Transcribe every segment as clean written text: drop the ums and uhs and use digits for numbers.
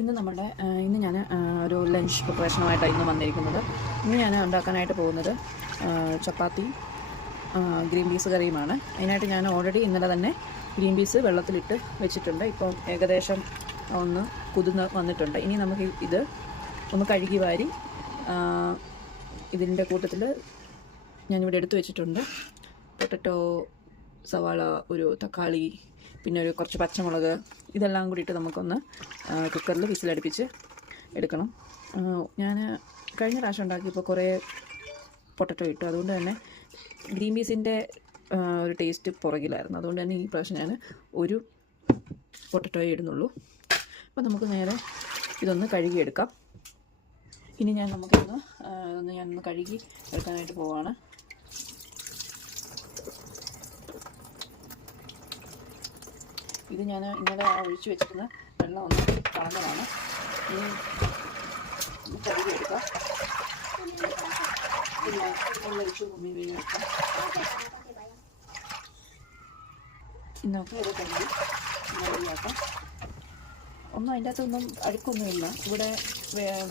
ഇന്ന് ഞാൻ ഒരു ലഞ്ച് പ്രിപ്പറേഷനുമായിട്ടാണ് ഇന്ന് വന്നിരിക്കുന്നത്. ഇന്ന് ഞാൻ ഉണ്ടാക്കാനായിട്ട് പോകുന്നത് ചപ്പാത്തി ഗ്രീൻ പീസ് കറിയുമാണ്. അതിനായിട്ട് ഞാൻ ഓൾറെഡി ഇന്നലെ തന്നെ ഗ്രീൻ പീസ് വെള്ളത്തിലിട്ട് വെച്ചിട്ടുണ്ട്. ഇപ്പം ഏകദേശം ഒന്ന് കുതിർന്ന് വന്നിട്ടുണ്ട്. ഇനി നമുക്ക് ഇത് ഒന്ന് കഴുകി വാരി ഇതിൻ്റെ കൂട്ടത്തിൽ ഞാനിവിടെ എടുത്തു വെച്ചിട്ടുണ്ട്. പൊട്ടറ്റോ, സവാള, ഒരു തക്കാളി, പിന്നെ കുറച്ച് പച്ചമുളക്, ഇതെല്ലാം കൂടിയിട്ട് നമുക്കൊന്ന് കുക്കറിൽ വിസിലടുപ്പിച്ച് എടുക്കണം. ഞാൻ കഴിഞ്ഞ പ്രാവശ്യം ഉണ്ടാക്കിയപ്പോൾ കുറേ പൊട്ടറ്റോ ഇട്ടു. അതുകൊണ്ട് തന്നെ ഗ്രീൻ പീസിൻ്റെ ഒരു ടേസ്റ്റ് പുറകിലായിരുന്നു. അതുകൊണ്ട് തന്നെ ഈ പ്രാവശ്യം ഞാൻ ഒരു പൊട്ടറ്റോയെ ഇടുന്നുള്ളൂ. അപ്പോൾ നമുക്ക് നേരെ ഇതൊന്ന് കഴുകിയെടുക്കാം. ഇനി ഞാനൊന്ന് കഴുകി എടുക്കാനായിട്ട് പോവാണ്. ഇത് ഞാൻ ഇന്നലെ ഒഴിച്ച് വെച്ചിരുന്ന വെള്ളം ഒന്ന് കളഞ്ഞതാണ്. ഇനി കഴുകിയെടുക്കാം. ഇന്നൊക്കെ ഇത് കഴുകി റെഡിയാക്കാം. അതിൻ്റെ അകത്തൊന്നും അഴുക്കൊന്നുമില്ല. ഇവിടെ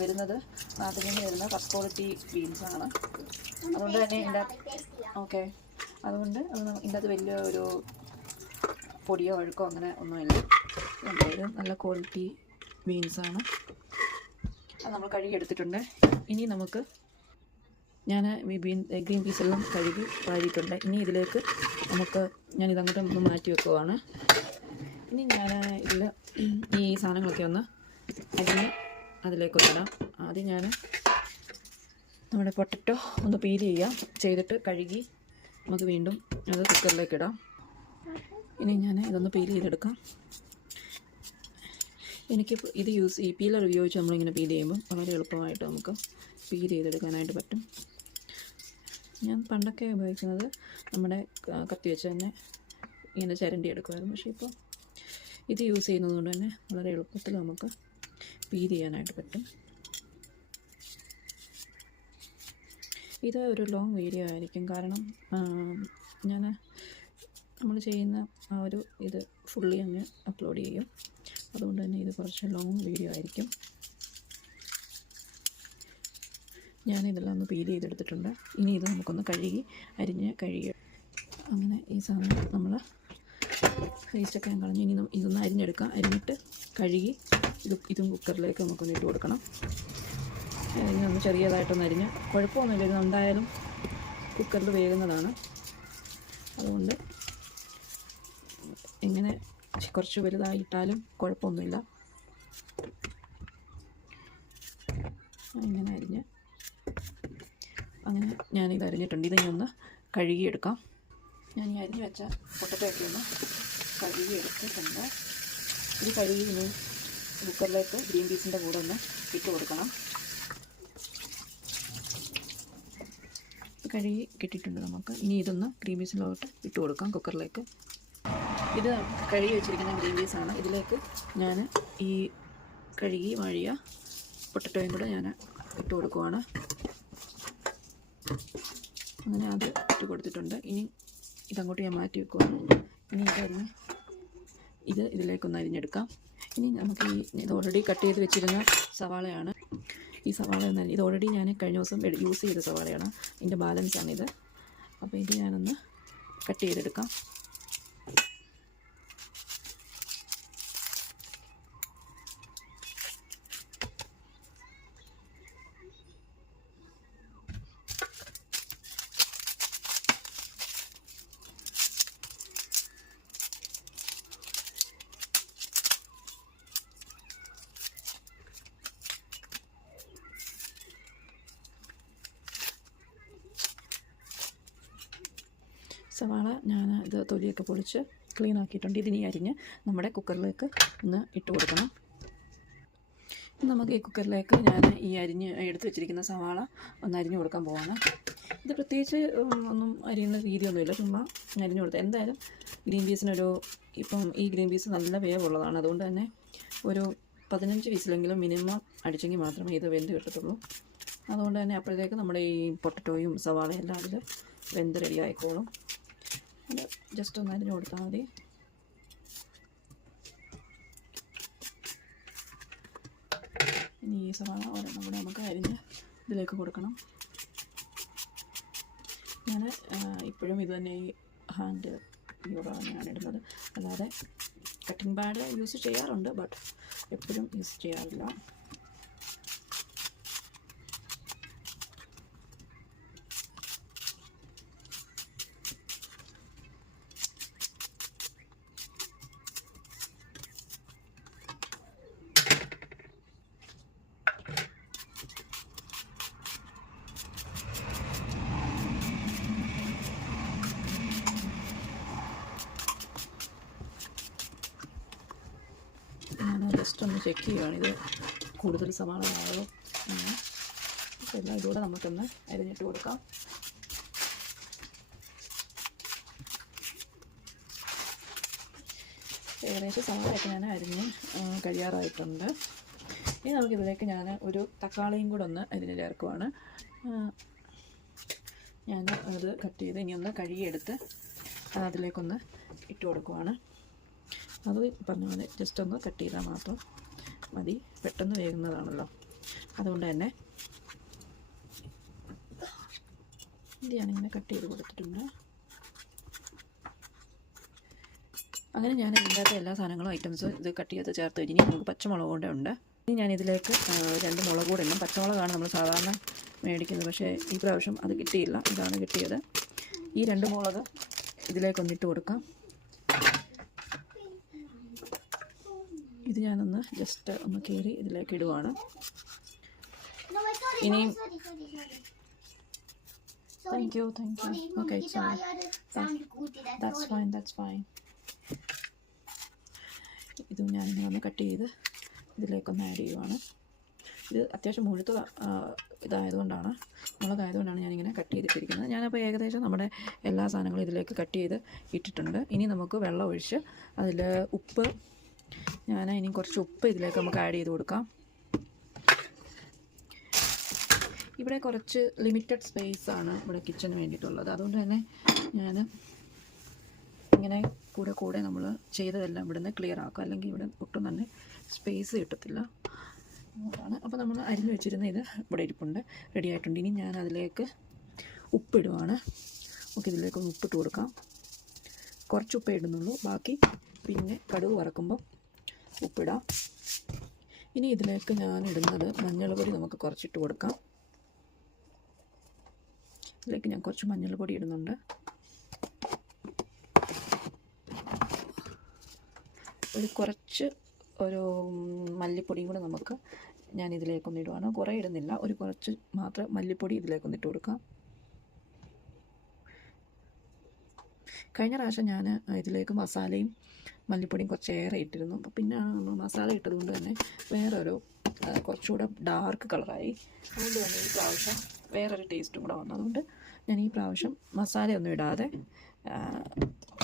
വരുന്നത് നാട്ടിൽ നിന്ന് വരുന്ന ഫസ്റ്റ് ക്വാളിറ്റി ബീൻസാണ്. അതുകൊണ്ട് തന്നെ അതുകൊണ്ട് ഇതിൻ്റെ അകത്ത് വലിയ ഒരു പൊടിയോ അഴുക്കോ അങ്ങനെ ഒന്നുമില്ല. ഇത് നല്ല ക്വാളിറ്റി ബീൻസാണ്. അത് നമ്മൾ കഴുകിയെടുത്തിട്ടുണ്ട്. ഇനി ഞാൻ ഗ്രീൻ പീസെല്ലാം കഴുകി വാരിയിട്ടുണ്ട്. ഇനി ഇതിലേക്ക് ഞാനിതങ്ങോട്ട് ഒന്ന് മാറ്റി വെക്കുവാണ്. ഇനി ഞാൻ ഇതിൽ ഈ സാധനങ്ങളൊക്കെ ഒന്ന് അരിഞ്ഞ് അതിലേക്കൊന്നിടാം. ആദ്യം ഞാൻ നമ്മുടെ പൊട്ടറ്റോ ഒന്ന് പീൽ ചെയ്തിട്ട് കഴുകി നമുക്ക് വീണ്ടും അത് കുക്കറിലേക്ക് ഇടാം. ഇനി ഞാൻ ഇതൊന്ന് പീൽ ചെയ്തെടുക്കാം. എനിക്ക് ഇത് ഈ പീലർ ഉപയോഗിച്ച് നമ്മളിങ്ങനെ പീൽ ചെയ്യുമ്പോൾ വളരെ എളുപ്പമായിട്ട് നമുക്ക് പീൽ ചെയ്തെടുക്കാനായിട്ട് പറ്റും. ഞാൻ പണ്ടൊക്കെ ഉപയോഗിക്കുന്നത് നമ്മുടെ കത്തി വെച്ച് തന്നെ ഇങ്ങനെ ചിരണ്ടി എടുക്കുമായിരുന്നു. പക്ഷേ ഇപ്പോൾ ഇത് യൂസ് ചെയ്യുന്നത് കൊണ്ട് തന്നെ വളരെ എളുപ്പത്തിൽ നമുക്ക് പീൽ ചെയ്യാനായിട്ട് പറ്റും. ഇത് ഒരു ലോങ് വീഡിയോ ആയിരിക്കും. കാരണം നമ്മൾ ചെയ്യുന്ന ഇത് ഫുള്ളി അങ്ങ് അപ്ലോഡ് ചെയ്യും. അതുകൊണ്ട് തന്നെ ഇത് കുറച്ച് ലോങ് വീഡിയോ ആയിരിക്കും. ഞാനിതെല്ലാം ഒന്ന് പീൽ ചെയ്തെടുത്തിട്ടുണ്ട്. ഇനി ഇത് നമുക്കൊന്ന് അരിഞ്ഞ് അങ്ങനെ ഈ സാധനം നമ്മൾ വേസ്റ്റൊക്കെ കളഞ്ഞ് ഇനി ഇതൊന്ന് അരിഞ്ഞെടുക്കാം. അരിഞ്ഞിട്ട് കഴുകി ഇതും കുക്കറിലേക്ക് നമുക്കൊന്ന് ഇട്ട് കൊടുക്കണം. ഒന്ന് ചെറിയതായിട്ടൊന്ന് അരിഞ്ഞ് കുഴപ്പമൊന്നുമില്ല. ഇത് എന്തായാലും കുക്കറിൽ വേകുന്നതാണ്. അതുകൊണ്ട് ഇങ്ങനെ കുറച്ച് വലുതായിട്ടാലും കുഴപ്പമൊന്നുമില്ല. ഇങ്ങനെ അങ്ങനെ ഞാനിത് അരിഞ്ഞിട്ടുണ്ട്. ഇതിനെ ഒന്ന് കഴുകിയെടുക്കാം. ഞാൻ ഈ അരിഞ്ഞ് വെച്ച പൊട്ടറ്റോയൊക്കെ ഒന്ന് കഴുകിയെടുത്തിട്ടുണ്ട്. ഇത് കഴുകി ഇനി കുക്കറിലേക്ക് ഗ്രീൻ പീസിൻ്റെ കൂടെ ഒന്ന് ഇട്ട് കൊടുക്കണം. കഴുകി കിട്ടിയിട്ടുണ്ട് നമുക്ക്. ഇനി ഇതൊന്ന് ഗ്രീൻ പീസിലോട്ട് ഇട്ട് കൊടുക്കാം കുക്കറിലേക്ക്. ഇത് കഴുകി വെച്ചിരിക്കുന്ന ഗ്രീൻ പീസാണ്. ഇതിലേക്ക് ഞാൻ ഈ കഴുകി വാഴിയ പൊട്ടറ്റോയും കൂടെ ഞാൻ ഇട്ട് കൊടുക്കുവാണ്. അങ്ങനെ അത് ഇട്ട് കൊടുത്തിട്ടുണ്ട്. ഇനി ഇതങ്ങോട്ട് ഞാൻ മാറ്റി വെക്കുവാണ്. ഇനി ഇതിലേക്കൊന്ന് അരിഞ്ഞെടുക്കാം. ഇനി നമുക്ക് ഇത് ഓൾറെഡി കട്ട് ചെയ്ത് വെച്ചിരുന്ന സവാളയാണ്. ഈ സവാള ഇത് ഓൾറെഡി ഞാൻ കഴിഞ്ഞ ദിവസം യൂസ് ചെയ്ത സവാളയാണ്. ഇതിൻ്റെ ബാലൻസാണിത്. അപ്പോൾ ഇത് ഞാനൊന്ന് കട്ട് ചെയ്തെടുക്കാം. സവാള ഇത് തൊലിയൊക്കെ പൊളിച്ച് ക്ലീൻ ആക്കിയിട്ടുണ്ട്. ഇതിനി അരിഞ്ഞ് നമ്മുടെ കുക്കറിലേക്ക് ഒന്ന് ഇട്ട് കൊടുക്കണം. നമുക്ക് ഈ കുക്കറിലേക്ക് ഞാൻ ഈ എടുത്ത് വെച്ചിരിക്കുന്ന സവാള ഒന്ന് അരിഞ്ഞു കൊടുക്കാൻ പോവാണ്. ഇത് പ്രത്യേകിച്ച് ഒന്നും അരിയുന്ന രീതിയൊന്നുമില്ല. ചുമ്മാ അരിഞ്ഞു കൊടുത്താൽ എന്തായാലും ഗ്രീൻ പീസിനൊരു ഈ ഗ്രീൻ പീസ് നല്ല വേവുള്ളതാണ്. അതുകൊണ്ട് തന്നെ ഒരു 15 വിസിലെങ്കിലും മിനിമം അടിച്ചെങ്കിൽ മാത്രമേ ഇത് വെന്ത് കിട്ടത്തുള്ളൂ. അതുകൊണ്ട് തന്നെ അപ്പോഴത്തേക്ക് നമ്മുടെ ഈ പൊട്ടറ്റോയും സവാളയും എല്ലാം അതിൽ വെന്ത് റെഡി ആയിക്കോളും. അത് ജസ്റ്റ് ഒന്ന് അരിഞ്ഞു കൊടുത്താൽ മതി. ഇനി ഈ സവാള ഒരെണ്ണം കൂടെ നമുക്ക് അരിഞ്ഞ് ഇതിലേക്ക് കൊടുക്കണം. ഞാൻ ഇപ്പോഴും ഇത് തന്നെ ഈ ഹാൻഡ് യൂറാണ് ഞാൻ ഇടുന്നത്, അല്ലാതെ കട്ടിംഗ് പാഡ് യൂസ് ചെയ്യാറുണ്ട്, ബട്ട് എപ്പോഴും യൂസ് ചെയ്യാറില്ല. ഞാൻ ജസ്റ്റ് ഒന്ന് ചെക്ക് ചെയ്യുകയാണ് ഇത് കൂടുതൽ സമാനമായോ എന്ന്. അപ്പോൾ എല്ലാം ഇതുകൂടെ നമുക്കൊന്ന് അരിഞ്ഞിട്ട് കൊടുക്കാം. ഏകദേശം സവാളയൊക്കെ ഞാൻ അരിഞ്ഞ് കഴിയാറായിട്ടുണ്ട്. ഇനി നമുക്കിതിലേക്ക് ഞാൻ ഒരു തക്കാളിയും കൂടെ ഒന്ന് അരിഞ്ഞ് ചേർക്കുവാണ്. ഞാൻ അത് കട്ട് ചെയ്ത് ഇനി ഒന്ന് കഴുകിയെടുത്ത് അതിലേക്കൊന്ന് ഇട്ട് കൊടുക്കുവാണ്. അത് പറഞ്ഞ പോലെ ജസ്റ്റ് ഒന്ന് കട്ട് ചെയ്താൽ മാത്രം മതി, പെട്ടെന്ന് വേകുന്നതാണല്ലോ. അതുകൊണ്ട് തന്നെ ഇത് ഞാനിങ്ങനെ കട്ട് ചെയ്ത് കൊടുത്തിട്ടുണ്ട്. അങ്ങനെ ഞാൻ ഇതിൻ്റെ എല്ലാ സാധനങ്ങളും ഐറ്റംസ് ഇത് കട്ട് ചെയ്ത് ചേർത്ത് കഴിഞ്ഞ് നമുക്ക് പച്ചമുളക് കൂടെ ഉണ്ട്. ഇനി ഞാനിതിലേക്ക് 2 മുളക് കൂടെ ഇടും. പച്ചമുളകാണ് നമ്മൾ സാധാരണ മേടിക്കുന്നത്, പക്ഷേ ഈ പ്രാവശ്യം അത് കിട്ടിയില്ല, ഇതാണ് കിട്ടിയത്. ഈ 2 മുളക് ഇതിലേക്കൊന്നിട്ട് കൊടുക്കാം. ഇത് ഞാനൊന്ന് ജസ്റ്റ് ഒന്ന് കീറി ഇതിലേക്ക് ഇടുവാണ്. ഇനിയും thank you okay, that's fine. ഇതും ഞാനിങ്ങനെ ഒന്ന് കട്ട് ചെയ്ത് ഇതിലേക്കൊന്ന് ആഡ് ചെയ്യുവാണ്. ഇത് അത്യാവശ്യം മുഴുത്ത ഇതായതുകൊണ്ടാണ്, മുളകായതുകൊണ്ടാണ് ഞാനിങ്ങനെ കട്ട് ചെയ്തിട്ടിരിക്കുന്നത്. ഞാനപ്പോൾ ഏകദേശം നമ്മുടെ എല്ലാ സാധനങ്ങളും ഇതിലേക്ക് കട്ട് ചെയ്ത് ഇട്ടിട്ടുണ്ട്. ഇനി നമുക്ക് വെള്ളം ഒഴിച്ച് അതിൽ ഉപ്പ്, ഞാൻ ഇനി കുറച്ച് ഉപ്പ് ഇതിലേക്ക് നമുക്ക് ആഡ് ചെയ്ത് കൊടുക്കാം. ഇവിടെ കുറച്ച് ലിമിറ്റഡ് സ്പേസ് ആണ് ഇവിടെ കിച്ചന് വേണ്ടിയിട്ടുള്ളത്, അതുകൊണ്ട് തന്നെ ഞാൻ ഇങ്ങനെ കൂടെ നമ്മൾ ചെയ്തതെല്ലാം ഇവിടെ നിന്ന് ക്ലിയർ ആക്കുക, അല്ലെങ്കിൽ ഇവിടെ ഒട്ടും തന്നെ സ്പേസ് കിട്ടത്തില്ല. അതാണ്. അപ്പോൾ നമ്മൾ അരിഞ്ഞ് വെച്ചിരുന്ന ഇത് ഇവിടെ ഇരിപ്പുണ്ട്, റെഡി ആയിട്ടുണ്ട്. ഇനി ഞാൻ അതിലേക്ക് ഉപ്പിടുവാണ്. നമുക്ക് ഇതിലേക്കൊന്ന് ഉപ്പിട്ട് കൊടുക്കാം. കുറച്ച് ഉപ്പേ ഇടുന്നുള്ളൂ, ബാക്കി പിന്നെ കടുക് വറക്കുമ്പോൾ ഉപ്പിടാം. ഇനി ഇതിലേക്ക് ഞാൻ ഇടുന്നത് മഞ്ഞൾപ്പൊടി നമുക്ക് കുറച്ചിട്ട് കൊടുക്കാം. ഇതിലേക്ക് ഞാൻ കുറച്ച് മഞ്ഞൾപ്പൊടി ഇടുന്നുണ്ട്. ഒരു മല്ലിപ്പൊടിയും കൂടെ നമുക്ക് ഞാൻ ഇതിലേക്കൊന്ന് ഇടുവാണ്. കുറേ ഇടുന്നില്ല, കുറച്ച് മാത്രം മല്ലിപ്പൊടി ഇതിലേക്കൊന്നിട്ട് കൊടുക്കാം. കഴിഞ്ഞ പ്രാവശ്യം ഞാൻ ഇതിലേക്ക് മസാലയും മല്ലിപ്പൊടിയും കുറച്ചേറെ ഇട്ടിരുന്നു. അപ്പോൾ പിന്നെ നമ്മൾ മസാല ഇട്ടതുകൊണ്ട് തന്നെ വേറൊരു കുറച്ചുകൂടെ ഡാർക്ക് കളറായി. അതുകൊണ്ട് തന്നെ ഈ പ്രാവശ്യം വേറൊരു ടേസ്റ്റും കൂടെ വന്നു. അതുകൊണ്ട് ഞാൻ ഈ പ്രാവശ്യം മസാലയൊന്നും ഇടാതെ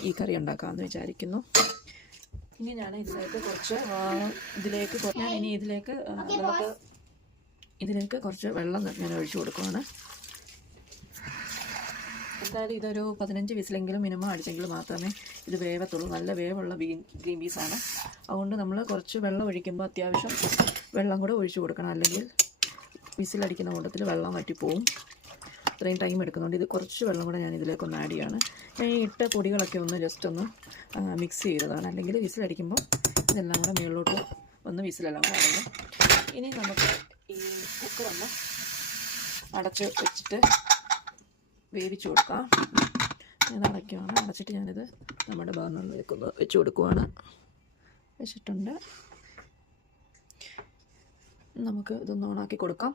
ഈ കറി ഉണ്ടാക്കാമെന്ന് വിചാരിക്കുന്നു. ഇനി ഞാൻ ഇതിലേക്ക് കുറച്ച് വെള്ളം ഞാൻ ഒഴിച്ചു കൊടുക്കുകയാണ്. എന്തായാലും ഇതൊരു 15 വിസിലെങ്കിലും മിനിമം അടിച്ചെങ്കിൽ മാത്രമേ ഇത് വേവത്തുള്ളൂ. നല്ല വേവുള്ള ഗ്രീൻ പീസാണ്. അതുകൊണ്ട് നമ്മൾ കുറച്ച് വെള്ളം ഒഴിക്കുമ്പോൾ അത്യാവശ്യം വെള്ളം കൂടെ ഒഴിച്ചു കൊടുക്കണം, അല്ലെങ്കിൽ വിസിലടിക്കുന്ന കൂട്ടത്തിൽ വെള്ളം വറ്റിപ്പോവും. അത്രയും ടൈം എടുക്കുന്നുണ്ട്. ഇത് കുറച്ച് വെള്ളം കൂടെ ഞാൻ ഇതിലേക്കൊന്ന് ആഡ് ചെയ്യാണ്. ഞാൻ ഈ ഇട്ട പൊടികളൊക്കെ ഒന്ന് ജസ്റ്റ് ഒന്ന് മിക്സ് ചെയ്തതാണ്, അല്ലെങ്കിൽ വിസിലടിക്കുമ്പോൾ ഇതെല്ലാം കൂടെ മുകളിലോട്ട് ഒന്ന് വിസിലെല്ലാം കൂടെ അടങ്ങും. ഇനി നമുക്ക് ഈ കുക്കറൊന്ന് അടച്ച് വെച്ചിട്ട് വേവിച്ച് കൊടുക്കാം. ഞാൻ അടയ്ക്കുവാണ്. അടച്ചിട്ട് ഞാനിത് നമ്മുടെ ബർണറിലേക്ക് ഒന്ന് വെച്ച് കൊടുക്കുവാണ്. വെച്ചിട്ടുണ്ട്. നമുക്ക് ഇതൊന്ന് ഓണാക്കി കൊടുക്കാം.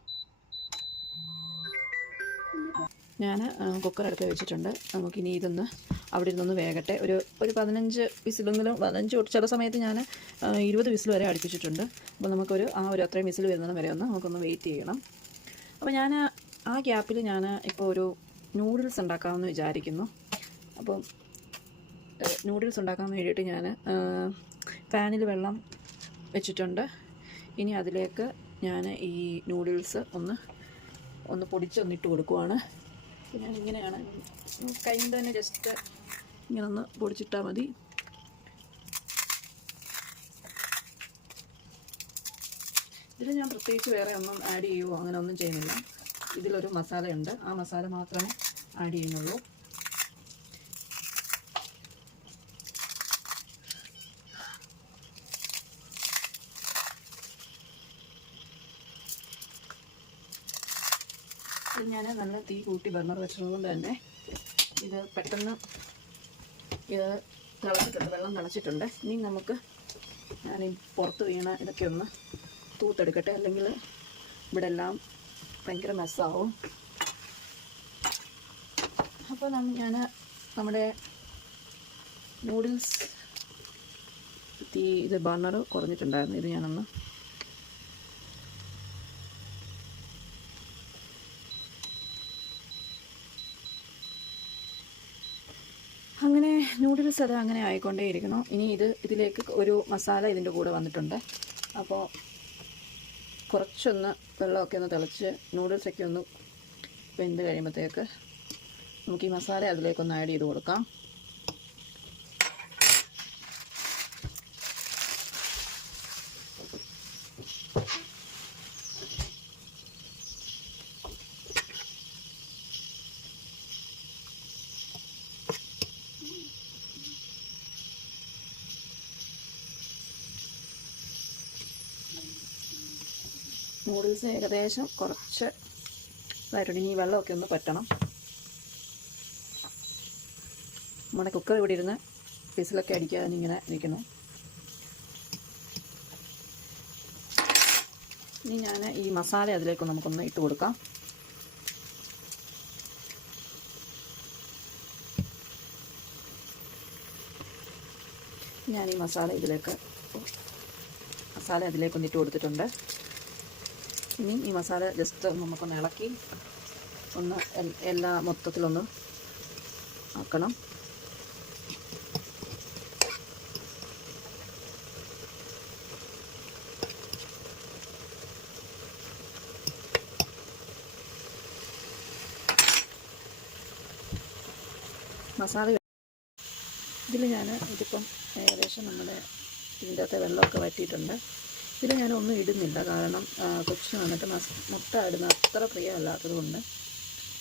ഞാൻ കുക്കർ അടുത്ത് വെച്ചിട്ടുണ്ട്. നമുക്കിനി ഇതൊന്ന് അവിടെ ഇരുന്നൊന്ന് വേകട്ടെ. ഒരു 15 വിസിലെങ്കിലും, 15 ചില സമയത്ത് ഞാൻ 20 വിസിൽ വരെ അടുപ്പിച്ചിട്ടുണ്ട്. അപ്പോൾ നമുക്കൊരു അത്രയും വിസിൽ വരുന്നത് വരെ നമുക്കൊന്ന് വെയിറ്റ് ചെയ്യണം. അപ്പോൾ ഞാൻ ആ ഗ്യാപ്പിൽ ഞാൻ ഇപ്പോൾ ഒരു നൂഡിൽസ് ഉണ്ടാക്കാമെന്ന് വിചാരിക്കുന്നു. അപ്പം നൂഡിൽസ് ഉണ്ടാക്കാൻ വേണ്ടിയിട്ട് ഞാൻ പാനിൽ വെള്ളം വെച്ചിട്ടുണ്ട്. ഇനി അതിലേക്ക് ഞാൻ ഈ നൂഡിൽസ് ഒന്ന് പൊടിച്ചൊന്നിട്ട് കൊടുക്കുവാണ്. ഞാനിങ്ങനെയാണ് കൈ കൊണ്ട് തന്നെ ജസ്റ്റ് ഇങ്ങനെ ഒന്ന് പൊടിച്ചിട്ടാൽ മതി. ഇതിൽ ഞാൻ പ്രത്യേകിച്ച് വേറെ ഒന്നും ആഡ് ചെയ്യുമോ അങ്ങനെ ഒന്നും ചെയ്യുന്നില്ല. ഇതിലൊരു മസാലയുണ്ട്, ആ മസാല മാത്രമേ ആഡ് ചെയ്യുന്നുള്ളൂ. ഇത് ഞാൻ നല്ല തീ കൂട്ടി ബർണർ വെച്ചതുകൊണ്ട് തന്നെ ഇത് പെട്ടെന്ന് ഇത് തിളച്ചിട്ടുണ്ട്, വെള്ളം തിളച്ചിട്ടുണ്ട്. ഇനി നമുക്ക് ഞാൻ ഈ പുറത്ത് വീണ ഇതൊക്കെ ഒന്ന് തൂത്തെടുക്കട്ടെ, അല്ലെങ്കിൽ ഇവിടെ എല്ലാം ഭയങ്കര മെസ്സാവും. അപ്പോൾ ഞാൻ നമ്മുടെ നൂഡിൽസ് ഇത് ബർണർ കുറഞ്ഞിട്ടുണ്ടായിരുന്നു, ഇത് ഞാനൊന്ന് അങ്ങനെ നൂഡിൽസ് അത് അങ്ങനെ ആയിക്കൊണ്ടേയിരിക്കണം. ഇനി ഇതിലേക്ക് ഒരു മസാല ഇതിൻ്റെ കൂടെ വന്നിട്ടുണ്ട്. അപ്പോൾ കുറച്ചൊന്ന് വെള്ളമൊക്കെ ഒന്ന് തിളച്ച് നൂഡിൽസൊക്കെ ഒന്ന് വെന്ത് കഴിയുമ്പോഴത്തേക്ക് നമുക്ക് ഈ മസാല അതിലേക്കൊന്ന് ആഡ് ചെയ്ത് കൊടുക്കാം. നൂഡിൽസ് ഏകദേശം കുറച്ച് ഇതായിട്ടുണ്ട്. ഇനി വെള്ളമൊക്കെ ഒന്ന് പറ്റണം. നമ്മുടെ കുക്കർ ഇവിടെ ഇരുന്ന് വിസിലൊക്കെ അടിക്കാതെ ഇങ്ങനെ ഇരിക്കണം. ഇനി ഞാൻ ഈ മസാല അതിലേക്ക് നമുക്കൊന്ന് ഇട്ട് കൊടുക്കാം. ഞാൻ ഈ മസാല അതിലേക്കൊന്ന് ഇട്ട് കൊടുത്തിട്ടുണ്ട്. ഇനി ഈ മസാല ജസ്റ്റ് നമുക്കൊന്ന് ഇളക്കി ഒന്ന് എല്ലാ മൊത്തത്തിലൊന്ന് ആക്കണം. മസാല ഇതിൽ ഇതിപ്പം ഏകദേശം നമ്മുടെ ഇതിൻ്റെ അകത്തെ വെള്ളമൊക്കെ വറ്റിയിട്ടുണ്ട്. ഇതിൽ ഞാനൊന്നും ഇടുന്നില്ല, കാരണം കൊച്ചിന് വന്നിട്ട് മുട്ട ഇടുന്ന അത്ര പ്രിയമല്ലാത്തത് കൊണ്ട്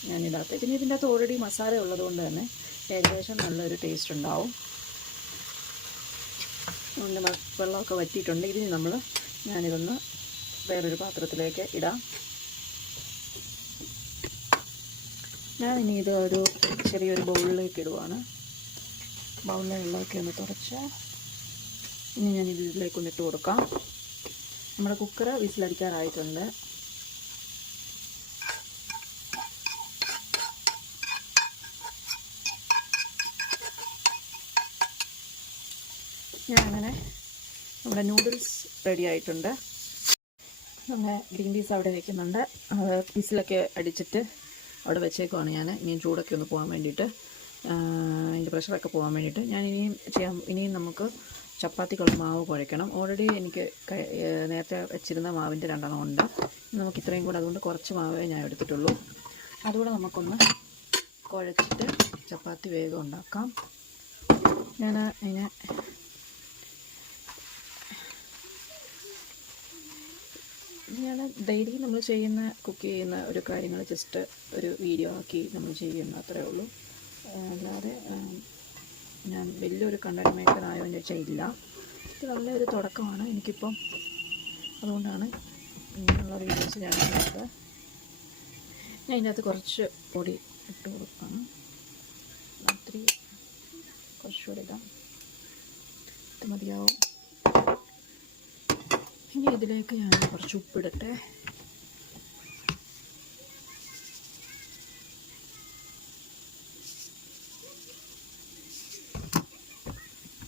ഞാനിടാത്ത. പിന്നെ ഇതിൻ്റെ അകത്ത് ഓൾറെഡി മസാല ഉള്ളതുകൊണ്ട് തന്നെ ഏകദേശം നല്ലൊരു ടേസ്റ്റ് ഉണ്ടാവും. അതുകൊണ്ട് വെള്ളമൊക്കെ വറ്റിയിട്ടുണ്ട്. ഇതിന് ഞാനിതൊന്ന് വേറൊരു പാത്രത്തിലേക്ക് ഇടാം. ഞാനിനി ഇത് ഒരു ചെറിയൊരു ബൗളിലേക്ക് ഇടുവാണ്. ബൗളിലെ വെള്ളമൊക്കെ ഒന്ന് തുടച്ച് ഇനി ഞാൻ ഇതിലേക്കൊന്ന് ഇട്ട് കൊടുക്കാം. നമ്മുടെ കുക്കർ വിസിലടിക്കാറായിട്ടുണ്ട്. അങ്ങനെ നമ്മുടെ നൂഡിൽസ് റെഡി ആയിട്ടുണ്ട്. അങ്ങനെ ഗ്രീൻ പീസ് അവിടെ വയ്ക്കുന്നുണ്ട്. പീസിലൊക്കെ അടിച്ചിട്ട് അവിടെ വെച്ചേക്കുവാണ് ഞാൻ. ഇനിയും ചൂടൊക്കെ ഒന്ന് പോകാൻ വേണ്ടിയിട്ട്, അതിൻ്റെ പ്രഷറൊക്കെ പോകാൻ വേണ്ടിയിട്ട്. ഇനിയും നമുക്ക് ചപ്പാത്തിക്കുള്ള മാവ് കുഴയ്ക്കണം. ഓൾറെഡി എനിക്ക് നേരത്തെ വെച്ചിരുന്ന മാവിൻ്റെ 2 എണ്ണം ഉണ്ട്. നമുക്ക് ഇത്രയും കൂടെ, അതുകൊണ്ട് കുറച്ച് മാവേ ഞാൻ എടുത്തിട്ടുള്ളൂ. അതുകൂടെ നമുക്കൊന്ന് കുഴച്ചിട്ട് ചപ്പാത്തി വേഗം ഉണ്ടാക്കാം. ഞാൻ ഡെയിലി നമ്മൾ കുക്ക് ചെയ്യുന്ന ഒരു കാര്യങ്ങൾ ജസ്റ്റ് ഒരു വീഡിയോ ആക്കി നമ്മൾ ചെയ്യുന്നു, അത്രേ ഉള്ളൂ. അല്ലാതെ ഞാൻ വലിയൊരു കണ്ടൻറ് മേക്കർ ആയോന്ന് വെച്ചാൽ ഇല്ല. ഇത് നല്ലൊരു തുടക്കമാണ് എനിക്കിപ്പം, അതുകൊണ്ടാണ് ഇങ്ങനെയുള്ള വീഡിയോസ് ഞാൻ ചെയ്യുന്നത്. ഞാൻ ഇതിനകത്ത് കുറച്ച് പൊടി ഇട്ട് കൊടുക്കണം. രാത്രി കുറച്ചുകൂടി ഇടാം, ഇത് മതിയാവും. ഇനി ഇതിലേക്ക് ഞാൻ കുറച്ച് ഉപ്പിടട്ടെ.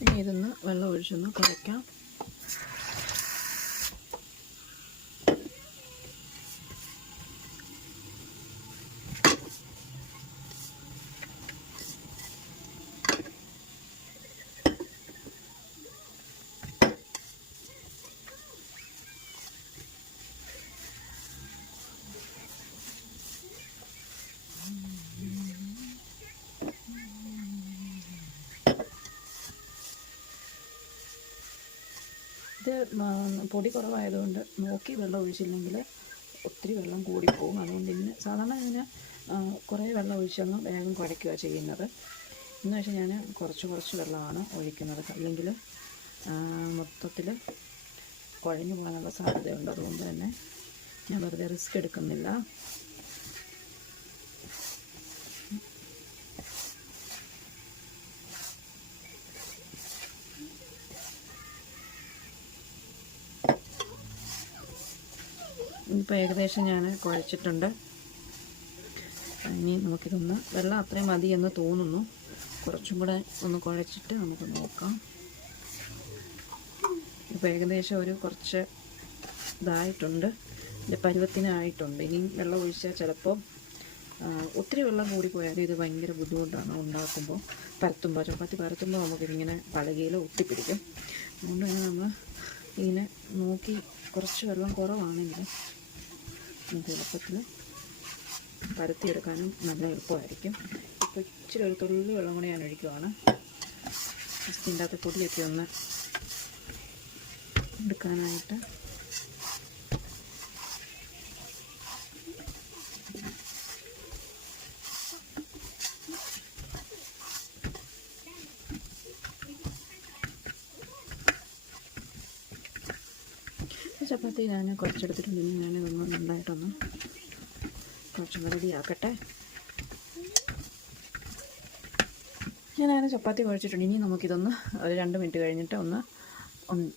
ഇനി ഇതൊന്ന് വെള്ളം ഒഴിച്ചൊന്ന് കുഴയ്ക്കാം. ഇത് പൊടി കുറവായതുകൊണ്ട് നോക്കി വെള്ളം ഒഴിച്ചില്ലെങ്കിൽ ഒത്തിരി വെള്ളം കൂടിപ്പോവും. അതുകൊണ്ട് ഇന്ന് സാധാരണ ഞാൻ കുറേ വെള്ളം ഒഴിച്ചങ്ങ് വേഗം കുഴയ്ക്കുകയാണ് ചെയ്യുന്നത്. എന്ന് വെച്ചാൽ ഞാൻ കുറച്ച് വെള്ളമാണ് ഒഴിക്കുന്നത്, അല്ലെങ്കിൽ മൊത്തത്തിൽ കുഴഞ്ഞു പോകാനുള്ള സാധ്യതയുണ്ട്. അതുകൊണ്ട് തന്നെ ഞാൻ വെറുതെ റിസ്ക് എടുക്കുന്നില്ല. ഇപ്പോൾ ഏകദേശം ഞാൻ കുഴച്ചിട്ടുണ്ട്. ഇനി നമുക്കിതൊന്ന് വെള്ളം അത്രയും മതി എന്ന് തോന്നുന്നു. കുറച്ചും കൂടെ ഒന്ന് കുഴച്ചിട്ട് നമുക്ക് നോക്കാം. ഇപ്പോൾ ഏകദേശം ഒരു കുറച്ച് ഇതായിട്ടുണ്ട്, ഇതിൻ്റെ പരുവത്തിനായിട്ടുണ്ട്. ഇനിയും വെള്ളം ഒഴിച്ചാൽ ചിലപ്പോൾ ഒത്തിരി വെള്ളം കൂടിപ്പോയാലും ഇത് ഭയങ്കര ബുദ്ധിമുട്ടാണ് ഉണ്ടാക്കുമ്പോൾ. ചപ്പാത്തി പരത്തുമ്പോൾ നമുക്കിതിങ്ങനെ പലകയിൽ ഒട്ടിപ്പിടിക്കും. അതുകൊണ്ട് തന്നെ നമ്മൾ ഇങ്ങനെ നോക്കി കുറച്ച് വെള്ളം കുറവാണെങ്കിൽ നമുക്ക് എളുപ്പത്തിൽ പരത്തിയെടുക്കാനും നല്ല എളുപ്പമായിരിക്കും. ഇപ്പോൾ ഇച്ചിരി ഒരു തുള്ളി വെള്ളം കൂടി ഞാൻ ഒഴിക്കുവാണ്. ഇതിൻ്റെ അകത്ത് പൊടിയൊക്കെ ഒന്ന് എടുക്കാനായിട്ട്. ചപ്പാത്തി ഞാൻ കുറച്ചെടുത്തിട്ടുണ്ട്. ഇനി ഞാനിതൊന്ന് നന്നായിട്ടൊന്ന് കുറച്ചും കൂടി റെഡിയാക്കട്ടെ. ഞാനങ്ങനെ ചപ്പാത്തി കുഴച്ചിട്ടുണ്ട്. ഇനി നമുക്കിതൊന്ന് ഒരു 2 മിനിറ്റ് കഴിഞ്ഞിട്ട് ഒന്ന്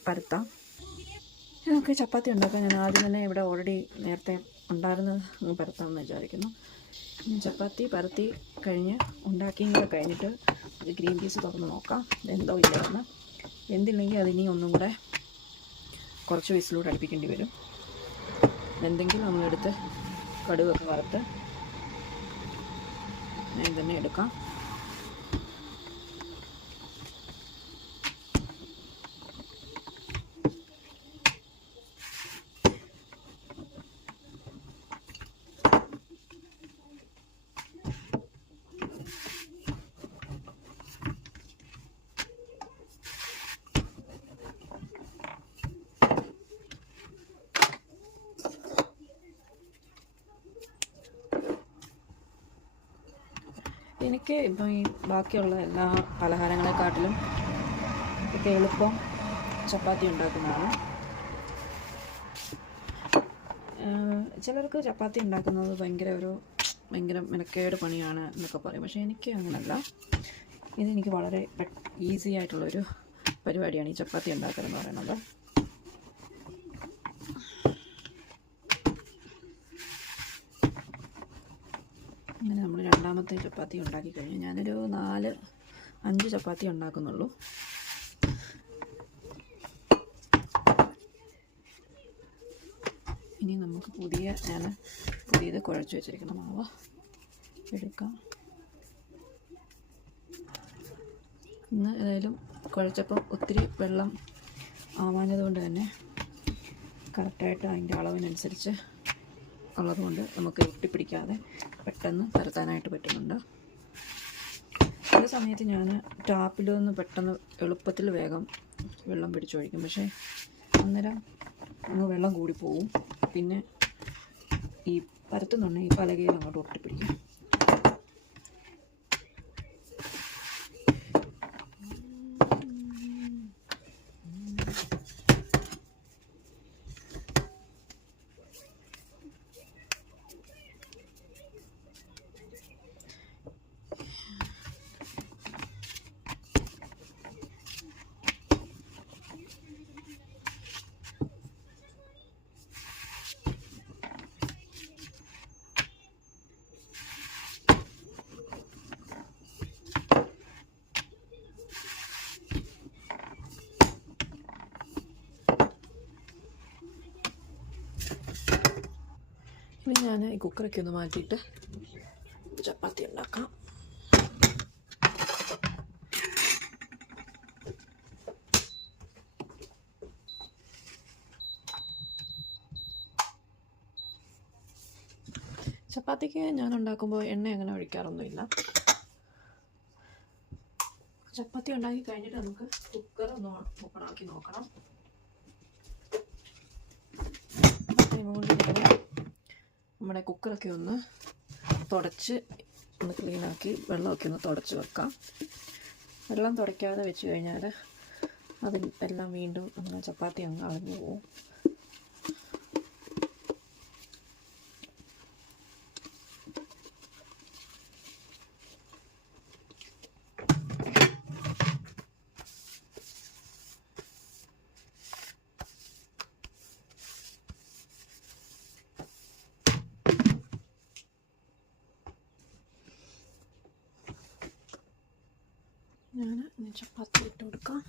പരത്താം. നമുക്ക് ചപ്പാത്തി ഉണ്ടാക്കാം. ഞാൻ ആദ്യം തന്നെ ഇവിടെ ഓൾറെഡി നേരത്തെ ഉണ്ടായിരുന്നത് പരത്താമെന്ന് വിചാരിക്കുന്നു. ചപ്പാത്തി പരത്തി കഴിഞ്ഞ് ഉണ്ടാക്കിയും കൂടെ കഴിഞ്ഞിട്ട് ഒരു ഗ്രീൻ പീസ് തുറന്ന് നോക്കാം എന്തോ ഇല്ലാന്ന്. എന്തില്ലെങ്കിൽ അതിനി ഒന്നും കൂടെ കുറച്ച് വിസിലൂടെ അടുപ്പിക്കേണ്ടി വരും. എന്തെങ്കിലും നമ്മളെടുത്ത് കടുകൊക്കെ വറുത്ത് ഞാൻ തന്നെ എടുക്കാം. എനിക്ക് ഇപ്പം ഈ ബാക്കിയുള്ള എല്ലാ പലഹാരങ്ങളെക്കാട്ടിലും ഒക്കെ എളുപ്പം ചപ്പാത്തി ഉണ്ടാക്കുന്നതാണ്. ചിലർക്ക് ചപ്പാത്തി ഉണ്ടാക്കുന്നത് ഭയങ്കര മെനക്കേട് പണിയാണ് എന്നൊക്കെ പറയും. പക്ഷേ എനിക്ക് അങ്ങനല്ല. ഇതെനിക്ക് വളരെ ഈസി ആയിട്ടുള്ളൊരു പരിപാടിയാണ് ഈ ചപ്പാത്തി ഉണ്ടാക്കുക എന്ന് പറയുന്നത്. അങ്ങനെ നമ്മൾ രണ്ടാമത്തെ ചപ്പാത്തി ഉണ്ടാക്കി കഴിഞ്ഞു. ഞാനൊരു 4-5 ചപ്പാത്തി ഉണ്ടാക്കുന്നുള്ളൂ. ഇനി നമുക്ക് പുതിയത് കുഴച്ച് വെച്ചിരിക്കുന്ന മാവ് എടുക്കാം. ഇന്ന് ഏതായാലും കുഴച്ചപ്പോൾ ഒത്തിരി വെള്ളം ആവാഞ്ഞതുകൊണ്ട് തന്നെ കറക്റ്റായിട്ട് അതിൻ്റെ അളവിനനുസരിച്ച് ഉള്ളതുകൊണ്ട് നമുക്ക് ഒട്ടിപ്പിടിക്കാതെ പെട്ടെന്ന് പരത്താനായിട്ട് പറ്റുന്നുണ്ട്. ചില സമയത്ത് ഞാൻ ടാപ്പിലൊന്ന് പെട്ടെന്ന് എളുപ്പത്തിൽ വേഗം വെള്ളം പിടിച്ചൊഴിക്കും. പക്ഷേ അന്നേരം വെള്ളം കൂടിപ്പോവും. പിന്നെ ഈ പരത്തുന്നുണ്ടെങ്കിൽ ഈ പലകയിൽ അങ്ങോട്ട് ഒട്ടിപ്പിടിക്കും. ഇനി ഞാൻ ഈ കുക്കറൊക്കെ ഒന്ന് മാറ്റിയിട്ട് ചപ്പാത്തി ഉണ്ടാക്കാം. ചപ്പാത്തിക്ക് ഞാൻ ഉണ്ടാക്കുമ്പോൾ എണ്ണ അങ്ങനെ ഒഴിക്കാറൊന്നുമില്ല. ചപ്പാത്തി ഉണ്ടാക്കി കഴിഞ്ഞിട്ട് നമുക്ക് കുക്കർ ഒന്ന് ഓപ്പൺ ആക്കി നോക്കണം. നമ്മുടെ കുക്കറൊക്കെ ഒന്ന് തുടച്ച് ഒന്ന് ക്ലീനാക്കി വെള്ളമൊക്കെ ഒന്ന് തുടച്ച് വെക്കാം. വെള്ളം തുടയ്ക്കാതെ വെച്ച് കഴിഞ്ഞാൽ എല്ലാം വീണ്ടും അങ്ങനെ ചപ്പാത്തി അങ്ങ് അളഞ്ഞു പോവും. ഞാൻ ചപ്പാത്തി ഇട്ട് കൊടുക്കാം.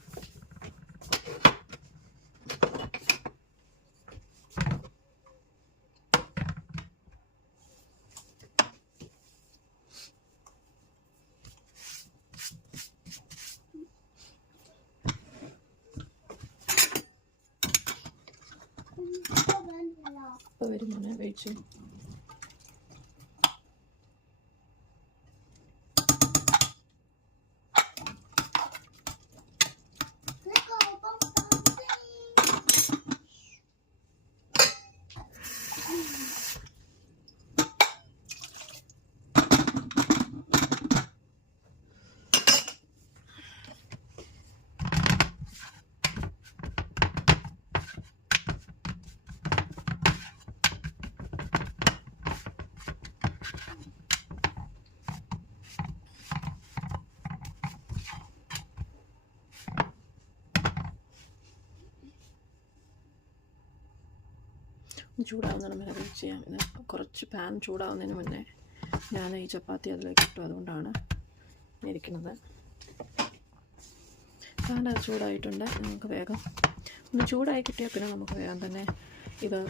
ഒരു മണി കഴിച്ചു. ചൂടാവുന്നതിന് മുന്നേ വെയിറ്റ് ചെയ്യാം. ഇത് കുറച്ച് പാൻ ചൂടാവുന്നതിന് മുന്നേ ഞാൻ ഈ ചപ്പാത്തി അതിലേക്ക് ഇട്ടു. അതുകൊണ്ടാണ് ഇരിക്കുന്നത്. പാൻ അത് ചൂടായിട്ടുണ്ട്. നമുക്ക് വേഗം ഒന്ന് ചൂടായി കിട്ടിയാൽ പിന്നെ നമുക്ക് വേഗം തന്നെ ഇത്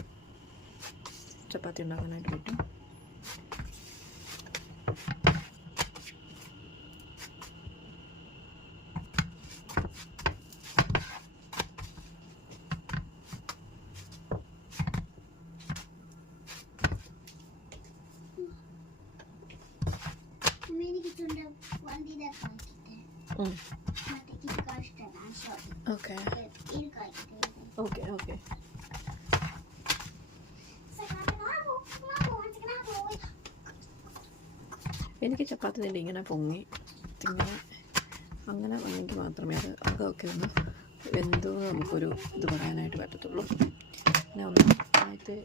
ചപ്പാത്തി ഉണ്ടാക്കാനായിട്ട് പറ്റും. Okay. Okay, okay. എനിക്ക് ചപ്പാത്തി തന്നെ ഇങ്ങനെ പൊങ്ങി ഇങ്ങനെ അങ്ങനെ വന്നെങ്കിൽ മാത്രമേ അത് അകമൊക്കെ ഒന്ന് വെന്തോ നമുക്കൊരു ഇത് പറയാനായിട്ട് പറ്റത്തുള്ളൂ. പിന്നെ ഒന്ന് ആദ്യത്തെ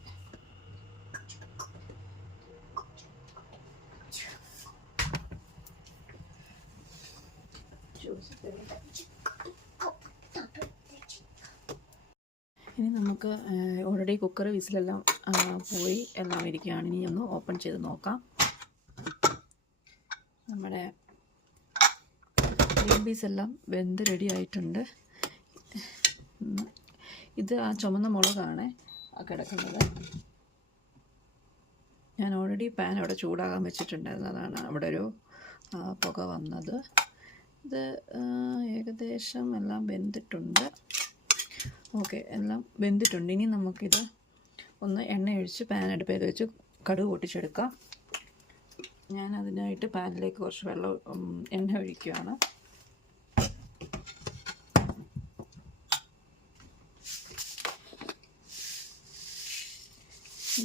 ഇനി നമുക്ക് ഓൾറെഡി കുക്കർ വിസിലെല്ലാം പോയി എല്ലാം ഇരിക്കുകയാണ്. ഇനി ഒന്ന് ഓപ്പൺ ചെയ്ത് നോക്കാം. നമ്മുടെ ഗ്രീൻ പീസ് എല്ലാം വെന്ത് റെഡി ആയിട്ടുണ്ട്. ഇത് ആ ചുമന്ന മുളകാണ് കിടക്കുന്നത്. ഞാൻ ഓൾറെഡി പാൻ അവിടെ ചൂടാകാൻ വെച്ചിട്ടുണ്ടായിരുന്നു. അതാണ് അവിടെ ഒരു പുക വന്നത്. ഇത് ഏകദേശം എല്ലാം വെന്തിട്ടുണ്ട്. ഓക്കെ, എല്ലാം വെന്തിട്ടുണ്ട്. ഇനി നമുക്കിത് ഒന്ന് എണ്ണ ഒഴിച്ച് പാൻ അടുപ്പേത് വെച്ച് കടുക് പൊട്ടിച്ചെടുക്കാം. ഞാൻ അതിനായിട്ട് പാനിലേക്ക് കുറച്ച് എണ്ണ ഒഴിക്കുകയാണ്.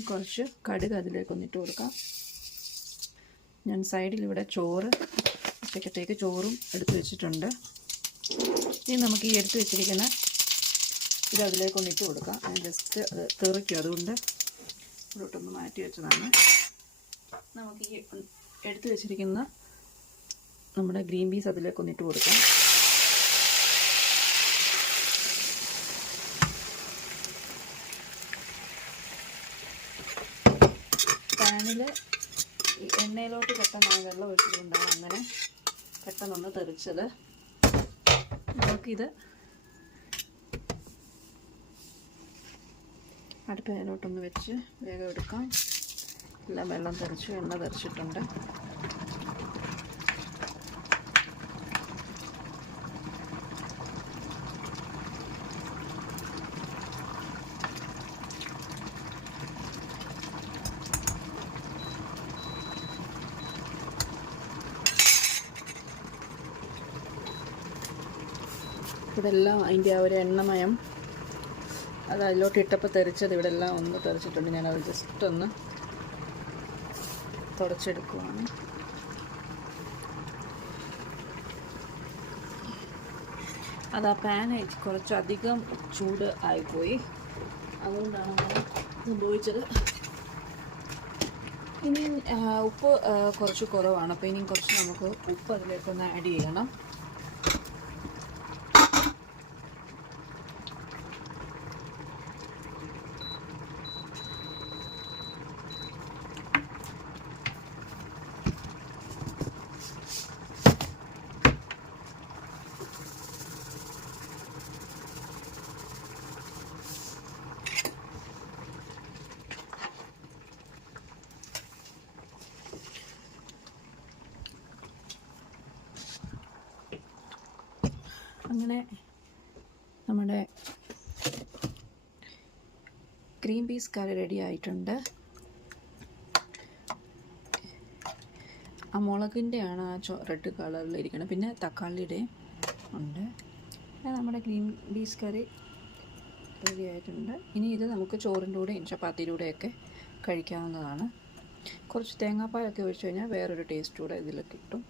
കുറച്ച് കടുക് അതിലേക്കൊന്നിട്ട് കൊടുക്കാം. ഞാൻ സൈഡിൽ ഇവിടെ ഉച്ചക്കത്തേക്ക് ചോറും എടുത്ത് വെച്ചിട്ടുണ്ട്. ഇനി നമുക്ക് ഈ എടുത്ത് വെച്ചിരിക്കുന്ന ഇത് അതിലേക്കൊന്നിട്ട് കൊടുക്കാം. ജസ്റ്റ് അത് തെറിക്കും, അതുകൊണ്ട് ഇവിടോട്ടൊന്ന് മാറ്റി വെച്ചതാണ്. നമുക്ക് ഈ എടുത്ത് വെച്ചിരിക്കുന്ന നമ്മുടെ ഗ്രീൻ പീസ് അതിലേക്കൊന്നിട്ട് കൊടുക്കാം. പാനിൽ എണ്ണയിലോട്ട് പെട്ടെന്ന് വെള്ളം ഒഴിച്ചതുകൊണ്ടാണ് അങ്ങനെ പെട്ടെന്നൊന്ന് തെറിച്ചത്. നമുക്കിത് അടുപ്പിലോട്ടൊന്ന് വെച്ച് വേഗം എടുക്കാം. എല്ലാം വെള്ളം തെറിച്ചു, എണ്ണ തെറിച്ചിട്ടുണ്ട്. ഇതെല്ലാം അതിൻ്റെ ആ ഒരു എണ്ണമയം അത് അതിലോട്ട് ഇട്ടപ്പോൾ തെറിച്ചത് ഇവിടെ എല്ലാം ഒന്ന് തെറിച്ചിട്ടുണ്ട്. ഞാനത് ജസ്റ്റ് ഒന്ന് തുടച്ചെടുക്കുവാണ്. അത് ആ പാന് കുറച്ചധികം ചൂട് ആയിപ്പോയി, അതുകൊണ്ടാണ് അങ്ങനെ സംഭവിച്ചത്. ഇനി ഉപ്പ് കുറച്ച് കുറവാണ്, അപ്പോൾ ഇനിയും കുറച്ച് നമുക്ക് ഉപ്പ് അതിലേക്കൊന്ന് ആഡ് ചെയ്യണം. അങ്ങനെ നമ്മുടെ ഗ്രീൻ പീസ് കറി റെഡി ആയിട്ടുണ്ട്. ആ മുളകിൻ്റെയാണ് ആ റെഡ് കളറിലിരിക്കുന്നത്, പിന്നെ തക്കാളിയുടെ ഉണ്ട്. നമ്മുടെ ഗ്രീൻ പീസ് കറി റെഡി ആയിട്ടുണ്ട്. ഇനി ഇത് നമുക്ക് ചോറിൻ്റെ കൂടെയും ചപ്പാത്തിയുടെ കൂടെയൊക്കെ കഴിക്കാവുന്നതാണ്. കുറച്ച് തേങ്ങാപ്പാലൊക്കെ ഒഴിച്ച് കഴിഞ്ഞാൽ വേറൊരു ടേസ്റ്റ് കൂടെ ഇതിൽ കിട്ടും.